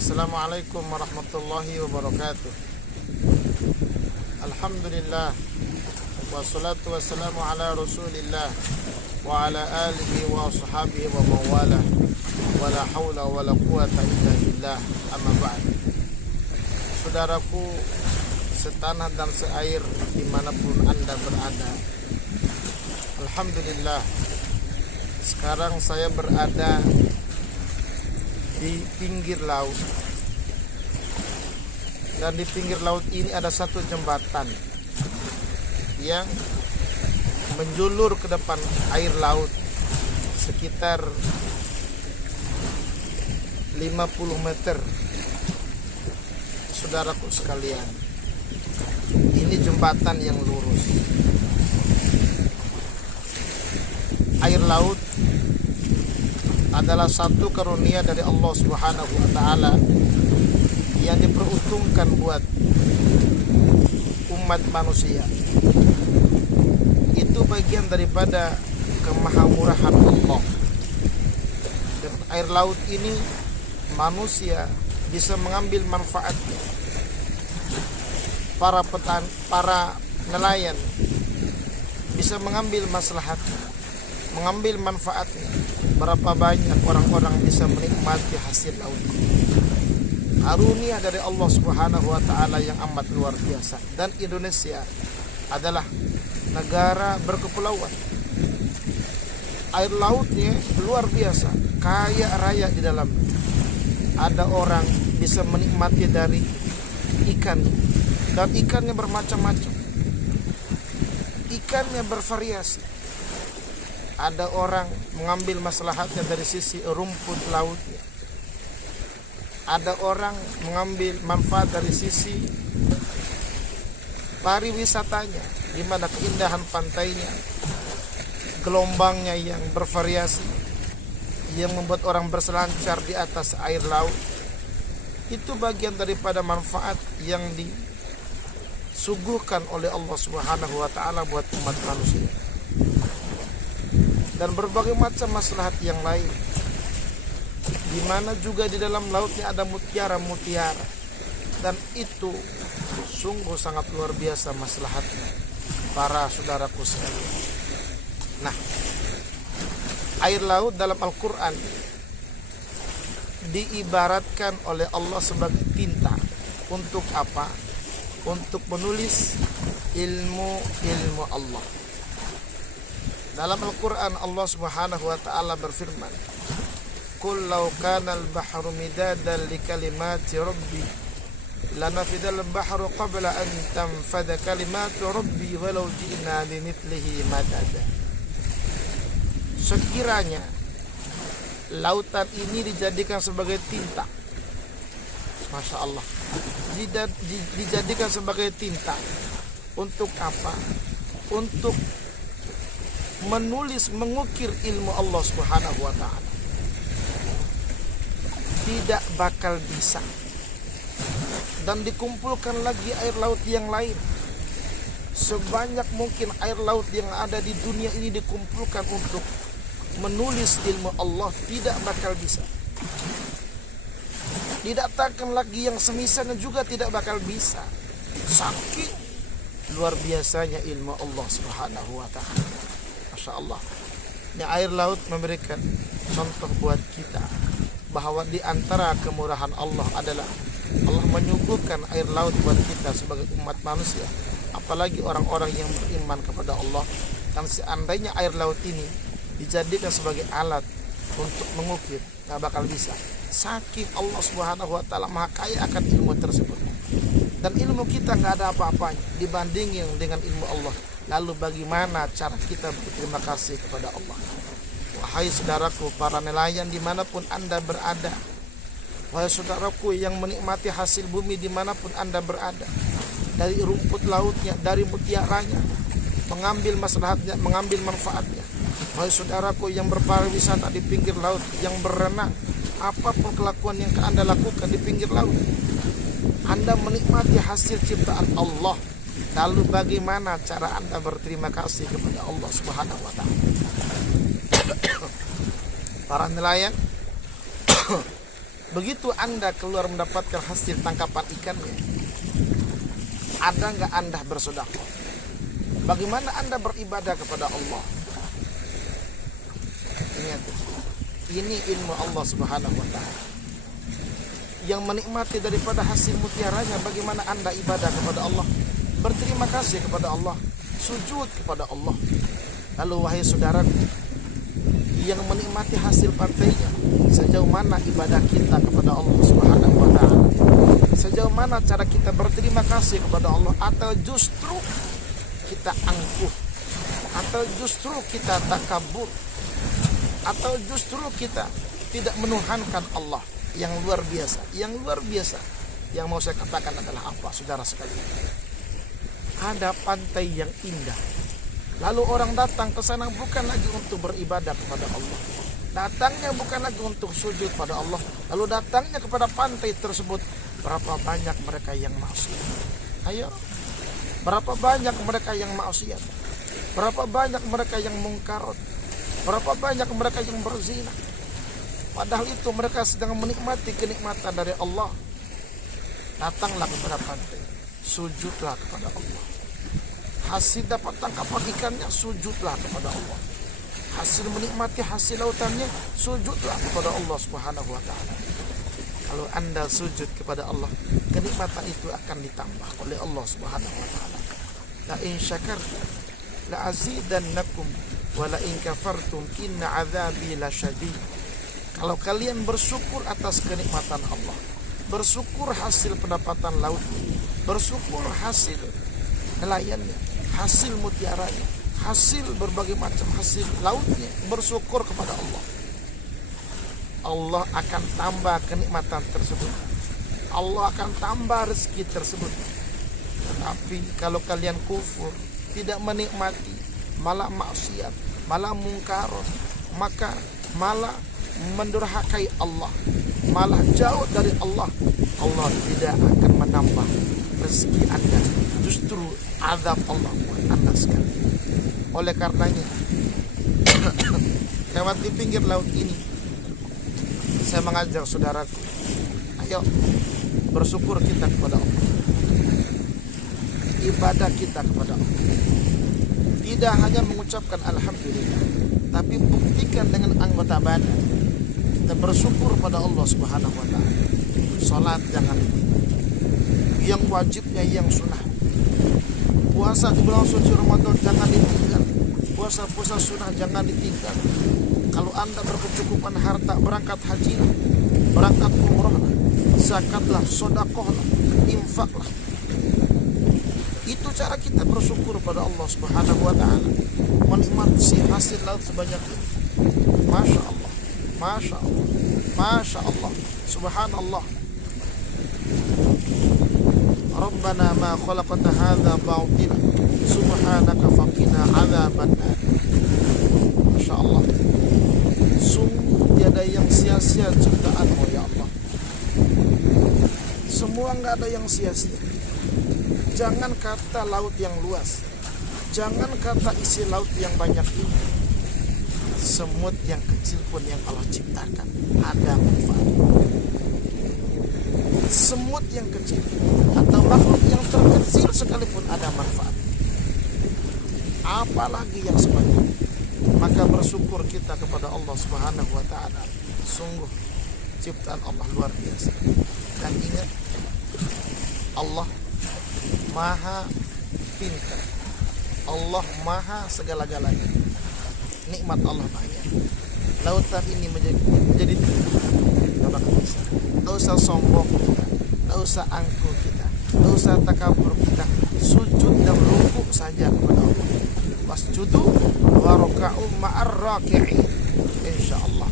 Assalamualaikum warahmatullahi wabarakatuh. Alhamdulillah, wassalatu wassalamu ala rasulillah wa ala alihi wa ashabihi wa mawala, wala hawla wala quwata illa billah, amma ba'd. Saudaraku setanah dan seair dimanapun Anda berada, alhamdulillah, sekarang saya berada di pinggir laut, dan di pinggir laut ini ada satu jembatan yang menjulur ke depan air laut sekitar 50 meter. Saudaraku sekalian, ini jembatan yang lurus. Air laut adalah satu karunia dari Allah Subhanahu wa taala yang diperuntukkan buat umat manusia. Itu bagian daripada kemahamurahan Allah. Dan air laut ini manusia bisa mengambil manfaatnya. Para nelayan bisa mengambil maslahatnya, mengambil manfaatnya. Berapa banyak orang-orang bisa menikmati hasil laut. Karunia dari Allah Subhanahu wa taala yang amat luar biasa. Dan Indonesia adalah negara berkepulauan. Air lautnya luar biasa, kaya raya di dalamnya. Ada orang bisa menikmati dari ikan, dan ikannya bermacam-macam. Ikannya bervariasi. Ada orang mengambil maslahatnya dari sisi rumput lautnya. Ada orang mengambil manfaat dari sisi pariwisatanya, di mana keindahan pantainya, gelombangnya yang bervariasi, yang membuat orang berselancar di atas air laut. Itu bagian daripada manfaat yang disuguhkan oleh Allah Subhanahu wa taala buat umat manusia. Dan berbagai macam maslahat yang lain, di mana juga di dalam lautnya ada mutiara-mutiara, dan itu sungguh sangat luar biasa maslahatnya, para saudaraku sekalian. Nah, air laut dalam Al-Quran diibaratkan oleh Allah sebagai tinta. Untuk apa? Untuk menulis ilmu Allah. Dalam Al-Quran Allah Subhanahu wa ta'ala berfirman, Qul law kana al-bahru midadan li kalimati rabbi lanafidal bahru qabla an tanfada kalimatu rabbi walau ji'na bimithlihi madada. Sekiranya lautan ini dijadikan sebagai tinta, Masya Allah, dijadikan sebagai tinta. Untuk apa? Untuk menulis, mengukir ilmu Allah Subhanahu wa ta'ala. Tidak bakal bisa. Dan dikumpulkan lagi air laut yang lain. Sebanyak mungkin air laut yang ada di dunia ini dikumpulkan untuk menulis ilmu Allah, tidak bakal bisa. Didatangkan lagi yang semisalnya juga tidak bakal bisa. Saking luar biasanya ilmu Allah Subhanahu wa ta'ala. Masya Allah. Ini air laut memberikan contoh buat kita bahwa di antara kemurahan Allah adalah Allah menyuguhkan air laut buat kita sebagai umat manusia, apalagi orang-orang yang beriman kepada Allah. Dan seandainya air laut ini dijadikan sebagai alat untuk mengukir, gak bakal bisa. Saking Allah Subhanahu wa ta'ala maha kaya akan ilmu tersebut. Dan ilmu kita gak ada apa-apanya dibandingin dengan ilmu Allah. Lalu bagaimana cara kita berterima kasih kepada Allah? Wahai saudaraku, para nelayan dimanapun Anda berada, wahai saudaraku yang menikmati hasil bumi dimanapun Anda berada, dari rumput lautnya, dari mutiaranya, mengambil maslahatnya, mengambil manfaatnya. Wahai saudaraku yang berpariwisata di pinggir laut, yang berenang, apapun kelakuan yang Anda lakukan di pinggir laut, Anda menikmati hasil ciptaan Allah. Lalu bagaimana cara Anda berterima kasih kepada Allah Subhanahu wa ta'ala? Para nelayan Begitu Anda keluar mendapatkan hasil tangkapan ikannya, ada nggak Anda bersedekah? Bagaimana Anda beribadah kepada Allah? Ingat, ini ilmu Allah Subhanahu wa ta'ala. Yang menikmati daripada hasil mutiaranya, bagaimana Anda ibadah kepada Allah? Berterima kasih kepada Allah, sujud kepada Allah. Lalu wahai saudaraku, yang menikmati hasil pantainya, sejauh mana ibadah kita kepada Allah Subhanahu wa ta'ala? Sejauh mana cara kita berterima kasih kepada Allah? Atau justru kita angkuh? Atau justru kita takabur? Atau justru kita tidak menuhankan Allah? Yang luar biasa, yang luar biasa. Yang mau saya katakan adalah apa, saudara sekalian? Ada pantai yang indah, lalu orang datang ke sana bukan lagi untuk beribadah kepada Allah, datangnya bukan lagi untuk sujud pada Allah, lalu datangnya kepada pantai tersebut. Berapa banyak mereka yang maksiat? Ayo, berapa banyak mereka yang maksiat? Berapa banyak mereka yang mungkarat? Berapa banyak mereka yang berzina? Padahal itu mereka sedang menikmati kenikmatan dari Allah. Datanglah kepada pantai, sujudlah kepada Allah. Hasil dapat tangkapan ikannya, sujudlah kepada Allah. Hasil menikmati hasil lautannya, sujudlah kepada Allah Subhanahu wa ta'ala. Kalau Anda sujud kepada Allah, kenikmatan itu akan ditambah oleh Allah Subhanahu wa ta'ala. La in syakartum la azidannakum wa la in kafartum inna azabi lasyadid. Kalau kalian bersyukur atas kenikmatan Allah, bersyukur hasil pendapatan laut, bersyukur hasil nelayannya, hasil mutiaranya, hasil berbagai macam hasil lautnya, bersyukur kepada Allah, Allah akan tambah kenikmatan tersebut, Allah akan tambah rezeki tersebut. Tetapi kalau kalian kufur, tidak menikmati, malah maksiat, malah mungkarat, maka malah mendurhakai Allah, malah jauh dari Allah, Allah tidak akan menambah rezeki Anda, justru azab Allah buat Anda sekali. Oleh karenanya, lewat di pinggir laut ini, saya mengajak saudaraku, ayo bersyukur kita kepada Allah, ibadah kita kepada Allah. Tidak hanya mengucapkan alhamdulillah, tapi buktikan dengan anggota badan. Kita bersyukur pada Allah Subhanahu wa ta'ala. Salat jangan ditinggal, yang wajibnya, yang sunnah. Puasa di bulan suci Ramadan jangan ditinggal, puasa-puasa sunnah jangan ditinggal. Kalau Anda berkecukupan harta, berangkat haji, berangkat umrah, zakatlah, sedekahlah, infaklah. Itu cara kita bersyukur pada Allah Subhanahu wa ta'ala, menikmati hasil laut sebanyak ini. Masya Allah, Masya Allah, Masya Allah, Subhanallah. Rabbana ma khalaqta hadza batila subhanaka faqina adzabannar. Masya Allah, sungguh tiada yang sia-sia ciptaanmu ya Allah. Semua nggak ada yang sia-sia. Jangan kata laut yang luas, jangan kata isi laut yang banyak ini, semut yang kecil pun yang Allah ciptakan ada manfaat. Semut yang kecil atau makhluk yang terkecil sekalipun ada manfaat, apalagi yang sebanyak. Maka bersyukur kita kepada Allah Subhanahu wa ta'ala. Sungguh ciptaan Allah luar biasa. Dan ingat, Allah Maha pintar, Allah Maha segala-galanya. Nikmat Allah banyak. Lautan ini menjadi tidak bakal bisa. Tidak usah sombong kita, tidak usah angkuh kita, tidak usah takabur kita. Sujud dan rukuk saja kepada Allah. Wasjudu wa ruka'u ma'ar raki'in. Insyaallah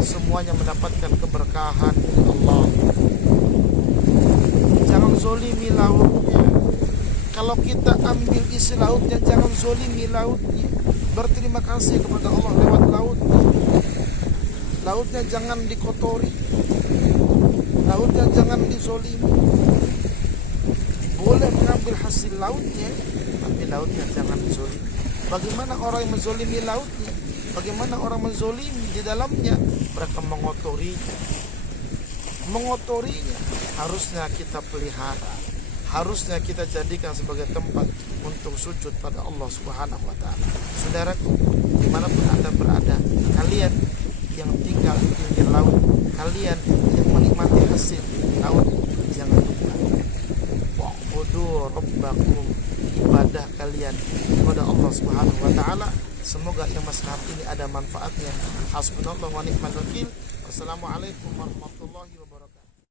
semuanya mendapatkan keberkahan dari Allah. Jangan zolimi lautnya. Kalau kita ambil isi lautnya, jangan zolimi lautnya. Berterima kasih kepada Allah lewat lautnya. Lautnya jangan dikotori, lautnya jangan dizolimi. Boleh mengambil hasil lautnya, tapi lautnya jangan dizolimi. Bagaimana orang yang menzolimi lautnya? Bagaimana orang menzolimi di dalamnya? Mereka mengotorinya, mengotorinya, harusnya kita pelihara, harusnya kita jadikan sebagai tempat untuk sujud pada Allah Subhanahu wa taala. Saudaraku, dimanapun Anda berada, kalian yang tinggal di pinggir laut, kalian yang menikmati hasil laut, jangan lupa wa'budu rabbakum, ibadah kalian kepada Allah Subhanahu wa taala. Semoga yang maslahat ini ada manfaatnya. Hasbunallahu wa ni'mal wakil. Wassalamualaikum warahmatullahi wabarakatuh.